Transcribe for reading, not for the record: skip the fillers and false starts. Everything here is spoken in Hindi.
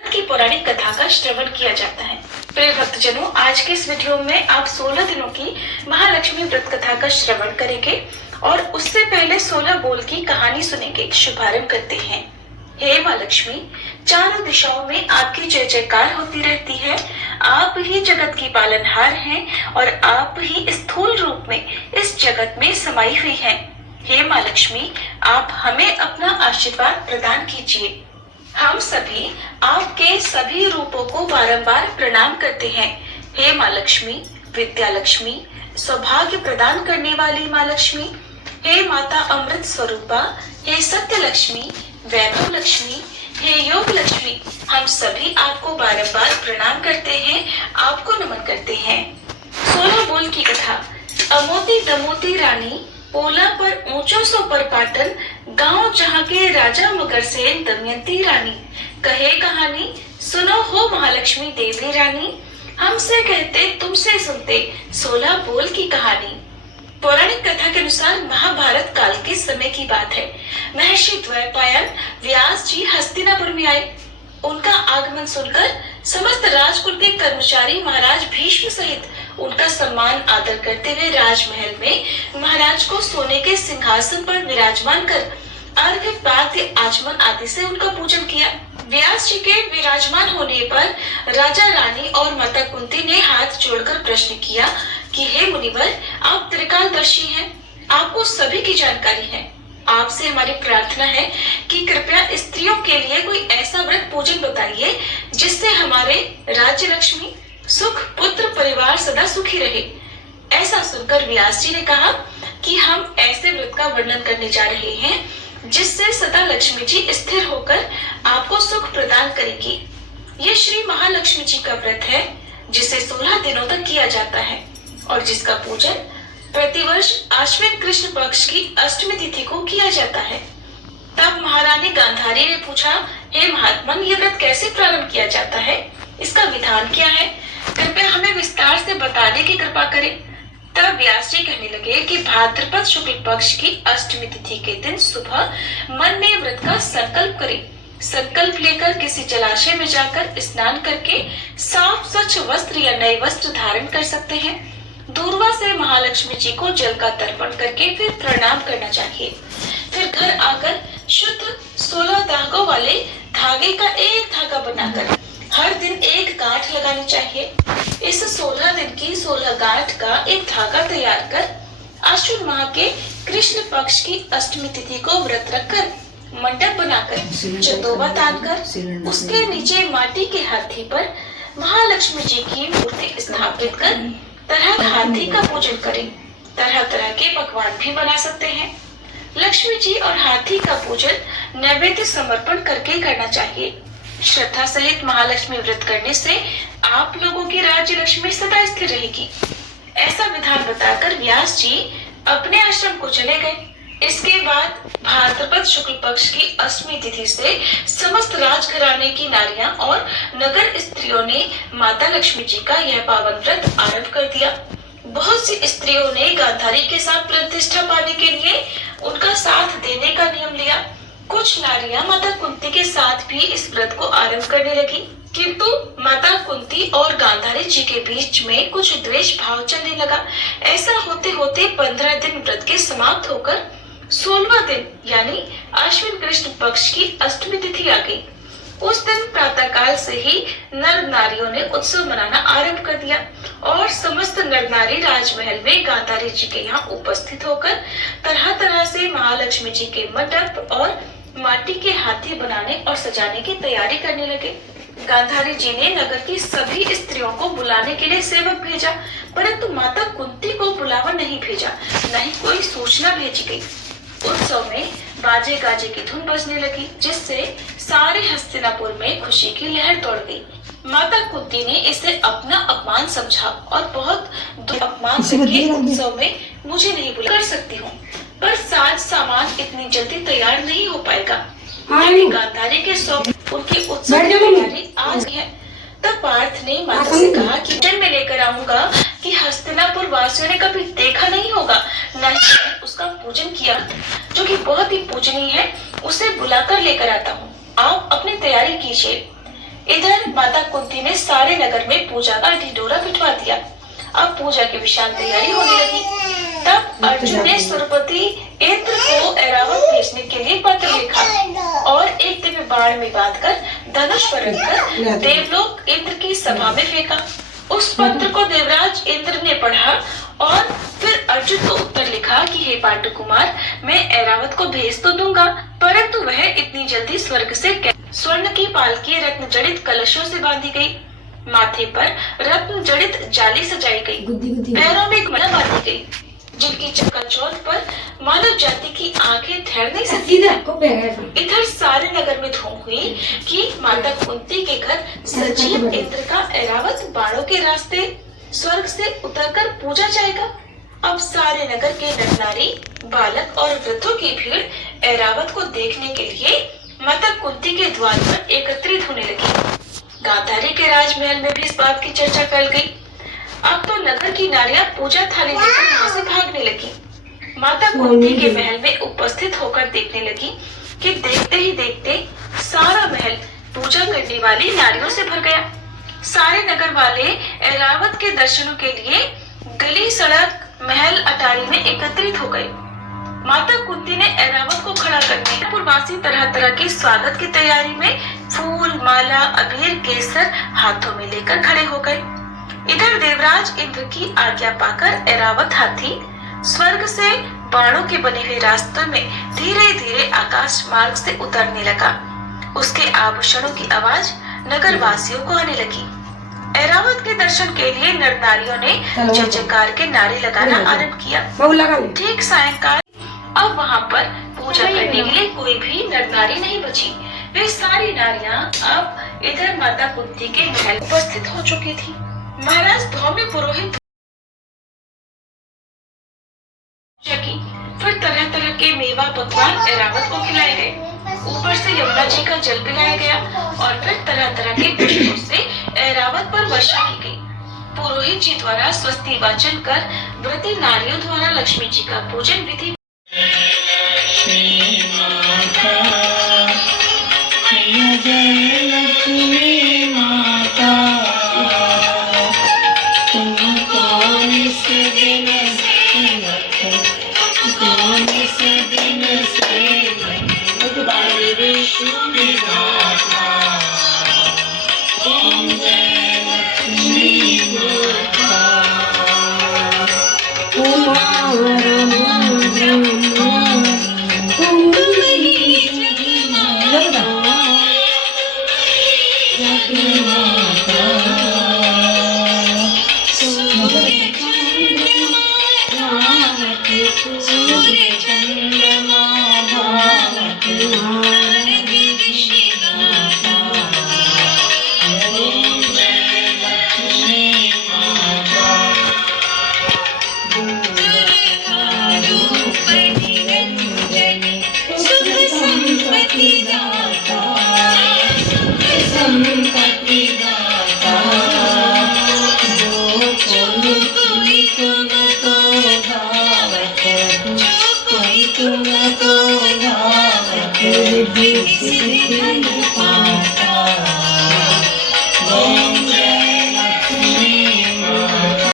की पौराणिक कथा का श्रवण किया जाता है। प्रिय भक्तजनों, आज के इस वीडियो में आप 16 दिनों की महालक्ष्मी व्रत कथा का श्रवण करेंगे और उससे पहले 16 बोल की कहानी सुनेंगे। शुभारंभ करते हैं। हे माँ लक्ष्मी, चारों दिशाओं में आपकी जय जयकार होती रहती है। आप ही जगत की पालनहार हैं और आप ही स्थूल रूप में इस जगत में समाई हुई हैं। हे माँ लक्ष्मी, आप हमें अपना आशीर्वाद प्रदान कीजिए। हम सभी आपके सभी रूपों को बारंबार प्रणाम करते हैं। हे माँ लक्ष्मी, विद्या लक्ष्मी, सौभाग्य प्रदान करने वाली माँ लक्ष्मी, हे माता अमृत स्वरूपा, हे सत्य लक्ष्मी, वैभव लक्ष्मी, हे योग लक्ष्मी, हम सभी आपको बारंबार प्रणाम करते हैं, आपको नमन करते हैं। 16 बोल की कथा। अमोती दमोती रानी, पोला पर ऊंचो सो पर पाटन, गांव जहाँ के राजा मगर से दमयंती रानी। कहे कहानी, सुनो हो महालक्ष्मी देवी रानी, हमसे कहते तुमसे सुनते 16 बोल की कहानी। पौराणिक कथा के अनुसार महाभारत काल के समय की बात है। महर्षि द्वैपायन व्यास जी हस्तिनापुर में आए। उनका आगमन सुनकर समस्त राजकुल के कर्मचारी महाराज भीष्म सहित उनका सम्मान आदर करते हुए राजमहल में महाराज को सोने के सिंहासन पर विराजमान कर अर्घ्य पाद्य आचमन आदि से उनका पूजन किया। व्यास जी के विराजमान होने पर राजा रानी और माता कुंती ने हाथ जोड़कर प्रश्न किया कि हे मुनिवर, आप त्रिकालदर्शी हैं, आपको सभी की जानकारी है। आपसे हमारी प्रार्थना है कि कृपया स्त्रियों के लिए कोई ऐसा व्रत पूजन बताइए जिससे हमारे राज्य लक्ष्मी, सुख, पुत्र, परिवार सदा सुखी रहे। ऐसा सुनकर व्यास जी ने कहा कि हम ऐसे व्रत का वर्णन करने जा रहे हैं जिससे सदा लक्ष्मी जी स्थिर होकर आपको सुख प्रदान करेगी। ये श्री महालक्ष्मी जी का व्रत है जिसे 16 दिनों तक किया जाता है और जिसका पूजन प्रतिवर्ष आश्विन कृष्ण पक्ष की अष्टमी तिथि को किया जाता है। तब महारानी गांधारी ने पूछा, हे महात्मन, ये व्रत कैसे प्रारंभ किया जाता है, इसका विधान क्या है, कृपया हमें विस्तार से बताने की कृपा करें। तब व्यास जी कहने लगे कि भाद्रपद शुक्ल पक्ष की अष्टमी तिथि के दिन सुबह मन में व्रत का संकल्प करें। संकल्प लेकर किसी जलाशय में जाकर स्नान करके साफ स्वच्छ वस्त्र या नए वस्त्र धारण कर सकते हैं। दूर्वा से महालक्ष्मी जी को जल का तर्पण करके फिर प्रणाम करना चाहिए। फिर घर आकर शुद्ध 16 धागों वाले धागे का एक धागा बनाकर हर दिन एक गांठ लगानी चाहिए। इस 16 दिन की 16 गांठ का एक धागा तैयार कर आश्विन माह के कृष्ण पक्ष की अष्टमी तिथि को व्रत रखकर मंडप बनाकर चंदोबा तानकर उसके नीचे माटी के हाथी पर महालक्ष्मी जी की मूर्ति स्थापित कर तरह हाथी का पूजन करें। तरह तरह के पकवान भी बना सकते हैं। लक्ष्मी जी और हाथी का पूजन नैवेद्य समर्पण करके करना चाहिए। श्रद्धा सहित महालक्ष्मी व्रत करने से आप लोगों की राज्य लक्ष्मी सदा स्थिर रहेगी। ऐसा विधान बताकर व्यास जी अपने आश्रम को चले गए। इसके बाद भाद्रपद शुक्ल पक्ष की अष्टमी तिथि से समस्त राजघराने की नारियां और नगर स्त्रियों ने माता लक्ष्मी जी का यह पावन व्रत आरंभ कर दिया। बहुत सी स्त्रियों ने गांधारी के साथ प्रतिष्ठा पाने के लिए उनका साथ देने का नियम लिया। कुछ नारियां माता कुंती के साथ भी इस व्रत को आरंभ करने लगी, किंतु माता कुंती और गांधारी जी के बीच में कुछ द्वेष भाव चलने लगा। ऐसा होते होते 15 दिन व्रत के समाप्त होकर 16वां दिन यानी आश्विन कृष्ण पक्ष की अष्टमी तिथि आ गई। उस दिन प्रातः काल से ही नर नारियों ने उत्सव मनाना आरंभ कर दिया और समस्त नर नारी राजमहल में गांधारी जी के यहाँ उपस्थित होकर तरह तरह से महालक्ष्मी जी के मंडप और माटी के हाथी बनाने और सजाने की तैयारी करने लगे। गांधारी जी ने नगर की सभी स्त्रियों को बुलाने के लिए सेवक भेजा, परंतु माता कुंती को बुलावा नहीं भेजा, न ही कोई सूचना भेजी गई। उत्सव में बाजे गाजे की धुन बजने लगी, जिससे सारे हस्तिनापुर में खुशी की लहर दौड़ गई। माता कुंती ने इसे अपना अपमान समझा और बहुत अपमान करके उत्सव में मुझे नहीं बुला कर सकती हूँ, पर साज सामान इतनी जल्दी तैयार नहीं हो पाएगा। गांधारी के सौंप उनकी उत्सव की तैयारी आज है। तब पार्थ ने माता से कहा कि जब मैं लेकर आऊंगा कि हस्तिनापुर वासियों ने कभी देखा नहीं होगा, न ही उसका पूजन किया, जो कि बहुत ही पूजनीय है, उसे बुलाकर लेकर आता हूँ। आप अपनी तैयारी कीजिए। इधर माता कुंती ने सारे नगर में पूजा का ढिंढोरा पिटवा दिया। अब पूजा की विशाल तैयारी होने लगी। तब अर्जुन ने सुरपति इंद्र को ऐरावत भेजने के लिए पत्र लिखा और एक दिव्य बाण में बांधकर धनुष पर रखकर देवलोक इंद्र की सभा में फेंका। उस पत्र को देवराज इंद्र ने पढ़ा और फिर अर्जुन को उत्तर लिखा कि हे पांडु कुमार, मैं ऐरावत को भेज तो दूंगा, परंतु वह इतनी जल्दी स्वर्ग से स्वर्ण की पालकी रत्न जड़ित कलशों से बांधी गई, माथे पर रत्न जड़ित जाली सजाई गई, पैरों में माला बांधी गई, जिनकी चकाचौंध पर मानव जाति की आंखें ठहर नहीं सकती। इधर सारे नगर में धूम हुई कि माता कुंती के घर सजीव इंद्र का ऐरावत बाणों के रास्ते स्वर्ग से उतरकर पूजा जाएगा। अब सारे नगर के नर नारी, बालक और वृद्धों की भीड़ ऐरावत को देखने के लिए माता कुंती के द्वार पर एकत्रित होने लगी। गांधारी के राजमहल में भी इस बात की चर्चा फैल गई। अब तो नगर की नारियां पूजा थाली लेकर वहां से भागने लगी। माता कुंती के महल में उपस्थित होकर देखने लगी कि देखते ही देखते सारा महल पूजा करने वाली नारियों से भर गया। सारे नगर वाले ऐरावत के दर्शनों के लिए गली, सड़क, महल, अटारी में एकत्रित हो गए। माता कुंती ने ऐरावत को खड़ा करने पूर्ववासी तरह तरह के स्वागत की तैयारी में फूल, माला, अबीर, केसर हाथों में लेकर खड़े हो गए। इधर देवराज इंद्र की आज्ञा पाकर ऐरावत हाथी स्वर्ग से बाणों के बने हुए रास्तों में धीरे धीरे आकाश मार्ग से उतरने लगा। उसके आभूषणों की आवाज नगर वासियों को आने लगी। ऐरावत के दर्शन के लिए नर नारियों ने जय जयकार के नारे लगाना आरंभ किया। ठीक सायंकाल अब वहाँ पर पूजा करने के लिए कोई भी नर नारी नहीं बची। वे सारी नारियां अब इधर माता कुंती के महल उपस्थित हो चुकी थी। महाराज धौम्य पुरोहित फिर तरह तरह के मेवा पकवान ऐरावत को खिलाए गए। ऊपर से यमुना जी का जल पिलाया गया और फिर तरह तरह के पुष्पों से ऐरावत पर वर्षा की गई। पुरोहित जी द्वारा स्वस्ति वाचन कर व्रती नारियों द्वारा लक्ष्मी जी का पूजन विधि Thank you.